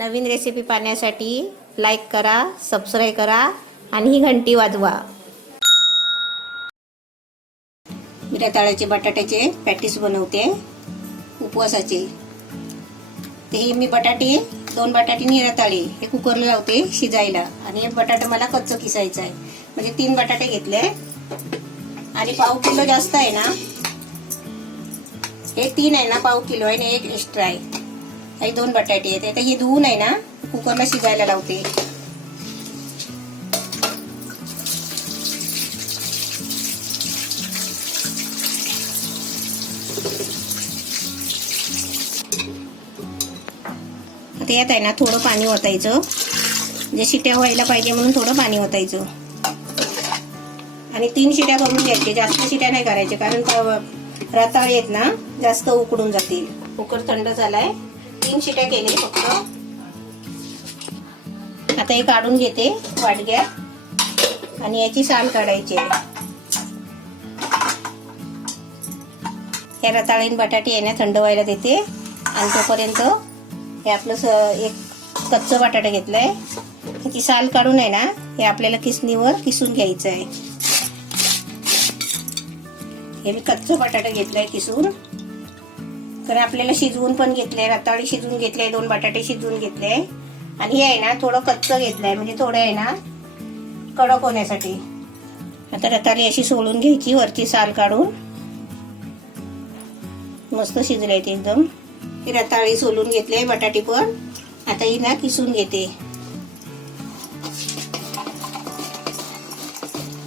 नवीन recipe पाहण्यासाठी like करा, subscribe करा आणि ही घंटी वाजवा. मी रताळ्याचे बटाट्याचे पॅटीस बनवते उपवासाचे. ते मी बटाटे 2 बटाटे आणि रताळे हे कुकरला लावते शिजायला आणि एक बटाटा मला कच्चं किसायचं आहे. म्हणजे 3 बटाटे घेतले आणि पाव किलो जास्त आहे ना, हे 3 आहे ना, पाव किलो आहे आणि एक एक्स्ट्रा आहे. हे 2 बटाटे आहेत. आता हे धुवून आहे ना कुकरला शिजायला लावते. आता यात आहे ना थोडं पाणी ओतायचं, म्हणजे शिट्या व्हायला पाहिजे म्हणून थोडं पाणी ओतायचं आणि 3 शिट्या करून घ्यायचे. जास्त शिट्या नाही करायचे कारण रताळे आहेत ना जास्त उकडून जातील. कुकर थंड झालाय, 3 शिट्या केले फक्त. आता हे काढून घेते वाटग्यात आणि याची साल काढायची. या रताळे आणि बटाटे आहे ना थंड व्हायला देते आणि तोपर्यंत हे आपलं एक कच्चं बटाटा घेतलंय, त्याची साल काढून आहे ना हे आपल्याला किसणीवर किसून घ्यायचं आहे. हे मी कच्चं बटाटा घेतलंय किसून, तर आपल्याला शिजवून पण घेतलंय. रताळे शिजवून घेतले, 2 बटाटे शिजवून घेतले आणि हे आहे ना थोडं कच्चं घेतलंय, म्हणजे थोडं आहे ना कडक होण्यासाठी. आता रताळे अशी सोलून घ्यायची वरची साल काढून. मस्त शिजले ते एकदम. हे रताळे सोलून घेतले, बटाटे पण. आता ही ना किसून घेते.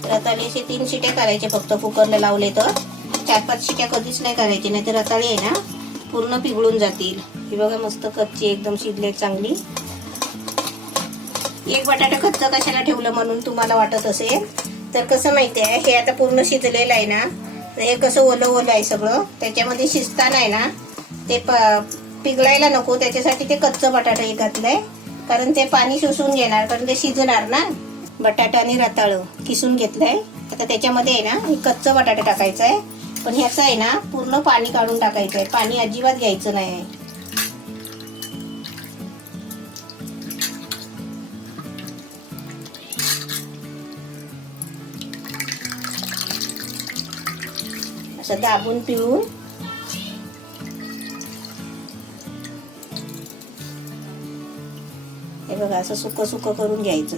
रताळ्याचे 3 शिट्या करायचे फक्त कुकरला लावले तर. 4-5 शिट्या कधीच नाही करायचे, नाही तर रताळे आहे ना पूर्ण पिघळून जातील. हे बघा मस्त कच्ची एकदम शिजले चांगली. एक बटाटा कच्चा कशाला ठेवलं म्हणून तुम्हाला वाटत असेल, तर कसं माहिती आहे, हे आता पूर्ण शिजलेलं आहे ना, हे कसं ओलं ओलं आहे सगळं. त्याच्यामध्ये शिजताना आहे ना ते पिघळायला नको, त्याच्यासाठी ते कच्चं बटाटा घातलंय, कारण ते पाणी शोषून घेणार, कारण ते शिजणार ना. बटाटा आणि रताळं किसून घेतलंय. आता त्याच्यामध्ये आहे ना हे कच्चं बटाटा टाकायचं आहे, पण ह्याचं आहे ना पूर्ण पाणी काढून टाकायचं आहे. पाणी अजिबात घ्यायचं नाही. असं दाबून पिळून हे बघा असं सुकं सुकं करून घ्यायचं.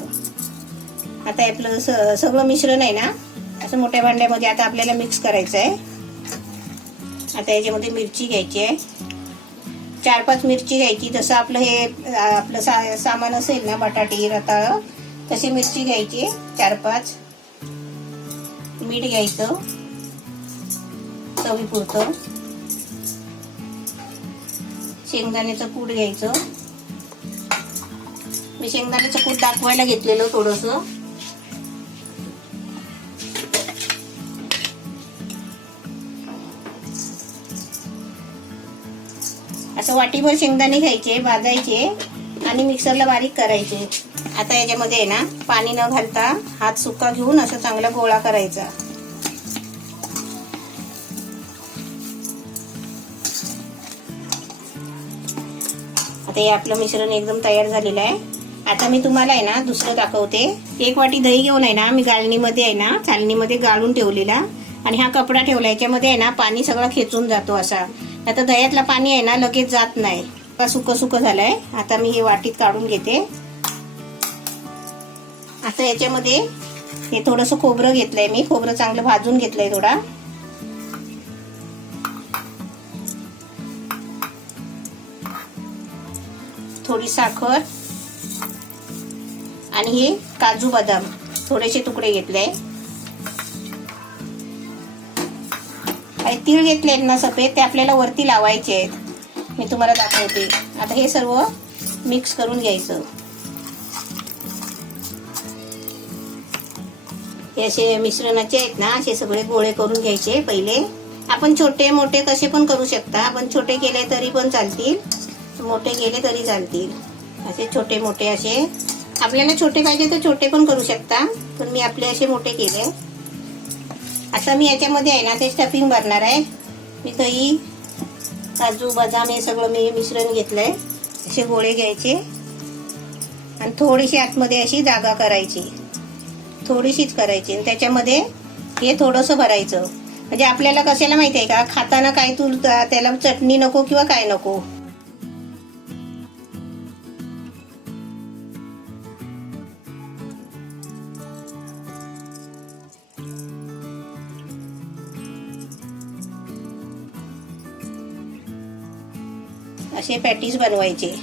आता आपलं सगळं मिश्रण आहे ना असं मोठ्या भांड्यामध्ये आता आपल्याला मिक्स करायचं आहे. आता याच्यामध्ये मिरची घ्यायची आहे, 4-5 मिरची घ्यायची. जसं आपलं हे आपलं सामान असेल ना बटाटे रताळं तशी मिरची घ्यायची 4-5. मीठ घ्यायचं चवीपुरतं. शेंगदाण्याचं कूट घ्यायचं. मी शेंगदाण्याचं कूट दाखवायला घेतलेलं थोडंसं. असं वाटीभर शेंगदाणे घ्यायचे, भाजायचे आणि मिक्सरला बारीक करायचे. आता याच्यामध्ये आहे ना पाणी न घालता हात सुका घेऊन असं चांगला गोळा करायचा. आता हे आपलं मिश्रण एकदम तयार झालेलं आहे. आता मी तुम्हाला आहे ना दुसरं दाखवते. 1 वाटी दही घेऊन आहे ना मी गाळणीमध्ये आहे ना चालणीमध्ये गाळून ठेवलेला आणि हा कपडा ठेवला. याच्यामध्ये आहे ना पाणी सगळं खेचून जातो असा. आता दह्यातलं पाणी आहे ना लगेच जात नाही. सुकं सुकं झालंय. आता मी हे वाटीत काढून घेते. आता याच्यामध्ये हे थोडंसं खोबरं घेतलंय मी. खोबरं चांगलं भाजून घेतलंय थोडा. थोडी साखर आणि हे काजू बदाम थोडेसे तुकडे घेतले. आणि तीळ घेतले ना सफेद, ते आपल्याला वरती लावायचे आहेत. मी तुम्हाला दाखवते. आता हे सर्व मिक्स करून घ्यायचं. हे असे मिश्रणाचे आहेत ना असे सगळे गोळे करून घ्यायचे. पहिले आपण छोटे मोठे कसे पण करू शकता. आपण छोटे केले तरी पण चालतील, मोठे केले तरी चालतील. असे छोटे मोठे असे आपल्याला छोटे पाहिजे तर छोटे पण करू शकता, पण मी आपले असे मोठे केले. आता मी याच्यामध्ये आहे ना ते स्टफिंग भरणार आहे. मी दही, काजू बदाम हे सगळं मी मिश्रण घेतलंय. असे गोळे घ्यायचे आणि थोडीशी आतमध्ये अशी जागा करायची, थोडीशीच करायची, आणि त्याच्यामध्ये हे थोडंसं भरायचं. म्हणजे आपल्याला कशाला माहिती आहे का, खाताना काय त्याला चटणी नको किंवा काय नको. असे पॅटीस बनवायचे.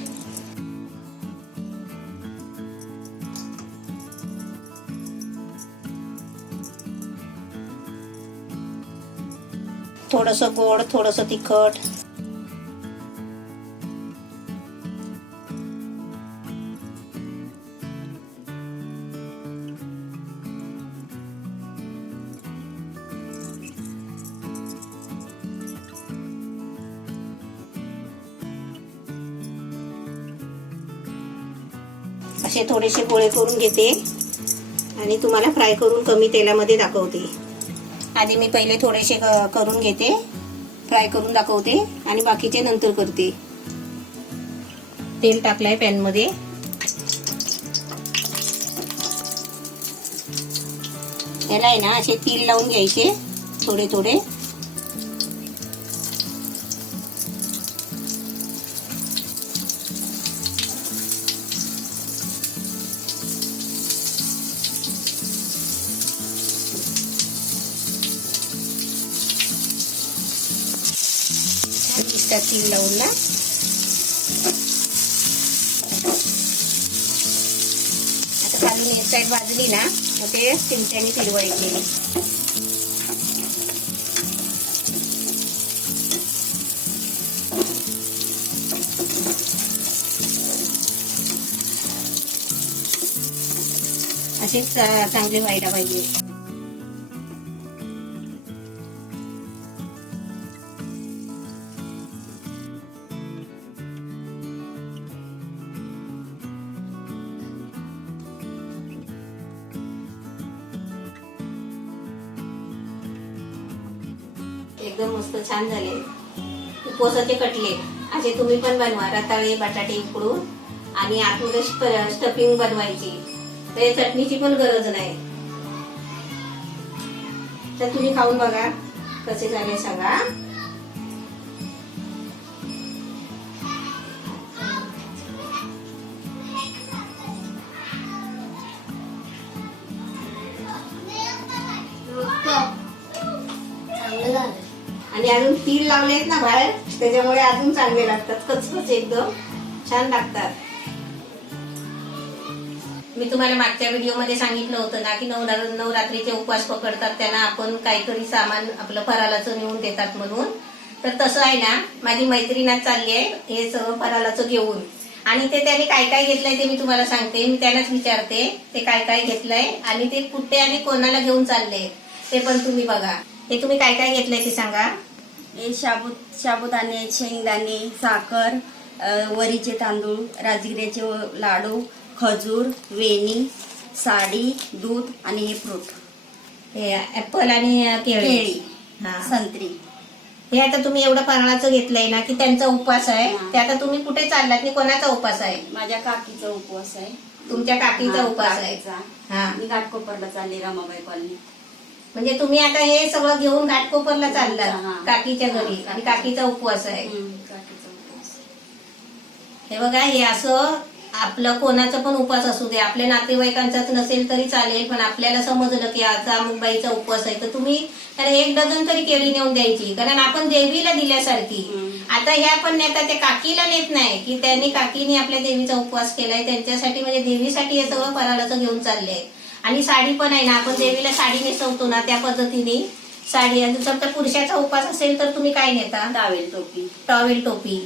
थोडंसं गोड, थोडंसं तिखट. असे थोडेसे गोळे करून घेते आणि तुम्हाला फ्राय करून कमी तेलामध्ये दाखवते. आधी मी पहिले थोडेसे करून घेते, फ्राय करून दाखवते, आणि बाकीचे नंतर करते. तेल टाकलंय पॅन मध्ये. याला आहे ना असे तीळ लावून घ्यायचे थोडे थोडे. तीळ लावून ना आता खालून एक साईड भाजली ना, मग ते चिमट्याने फिरवायचे. असेच चांगले व्हायला पाहिजे. एकदम मस्त छान झाले उपवासाचे कटलेट. असे तुम्ही पण बनवा. रताळे बटाटे उकडून आणि आतमध्ये स्टफिंग बनवायची. तर चटणीची पण गरज नाही. तर तुम्ही खाऊन बघा कसे झाले सांगा. आणि अजून तीळ लावलेत ना बाहेर, त्याच्यामुळे अजून चांगले लागतात. कचकच एकदम छान लागतात. मी तुम्हाला मागच्या व्हिडिओ मध्ये सांगितलं होतं ना की नवरात्रीचे उपवास पकडतात त्यांना आपण काहीतरी सामान आपलं फराळाचं नेऊन देतात म्हणून. तर तसं आहे ना, माझी मैत्रीण आज चालली आहे हे सगळं फराळाचं घेऊन, आणि ते त्याने काय काय घेतलंय ते मी तुम्हाला सांगते. मी त्यांनाच विचारते ते काय काय घेतलंय आणि ते कुठे आणि कोणाला घेऊन चालले ते पण तुम्ही बघा. हे तुम्ही काय काय घेतलंय ते सांगा. हे साबुदाणे, शेंगदाणे, साखर, वरीचे तांदूळ, राजगिऱ्याचे लाडू, खजूर, वेणी, साडी, दूध आणि हे फ्रूट. हे ऍपल आणि केळी, संत्री. हे आता तुम्ही एवढं फराळाचं घेतलंय ना की त्यांचा उपवास आहे. ते आता तुम्ही कुठे चाललात आणि कोणाचा उपवास आहे? माझ्या काकीचा उपवास आहे. तुमच्या काकीचा उपवास आहे. मी घाटकोपरला चालले रमाबाई कॉलनी. म्हणजे तुम्ही आता हे सगळं घेऊन घाटकोपरला चाललात काकीच्या घरी, आणि काकीचा उपवास आहे. हे बघा, हे असं आपलं कोणाचा पण उपवास असू दे, आपल्या नातेवाईकांचाच नसेल तरी चालेल, पण आपल्याला समजलं की आज अमुकबाईचा उपवास आहे तर तुम्ही त्याला 1 डझन तरी केळी नेऊन द्यायची, कारण आपण देवीला दिल्यासारखी. आता ह्या पण नेतात, ते काकीला नेत नाही की त्यांनी काकीने आपल्या देवीचा उपवास केलाय त्यांच्यासाठी, म्हणजे देवीसाठी हे सगळं फराळाचं घेऊन चाललंय. आणि साडी पण आहे ना, आपण देवीला साडी नेसवतो ना त्या पद्धतीने साडी. आणि समजा पुरुषाचा उपवास असेल तर तुम्ही काय नेता? टॉवेल टोपी. टॉवेल टोपी.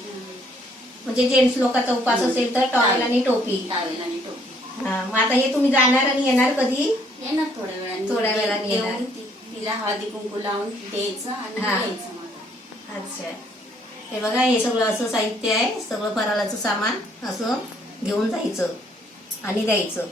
म्हणजे जेंट्स लोकांचा उपवास असेल तर टॉवेल आणि टोपी. टॉवेल आणि टोपी. हा, मग आता हे तुम्ही जाणार आणि येणार कधी? येणार थोड्या वेळाने. थोड्या वेळाने येणार. तिला हळदी कुंकू लावून द्यायचं आणि यायचं मग. अच्छा, हे बघा, हे सगळं असं साहित्य आहे. सगळं फराळाचं सामान असं घेऊन जायचं आणि द्यायचं.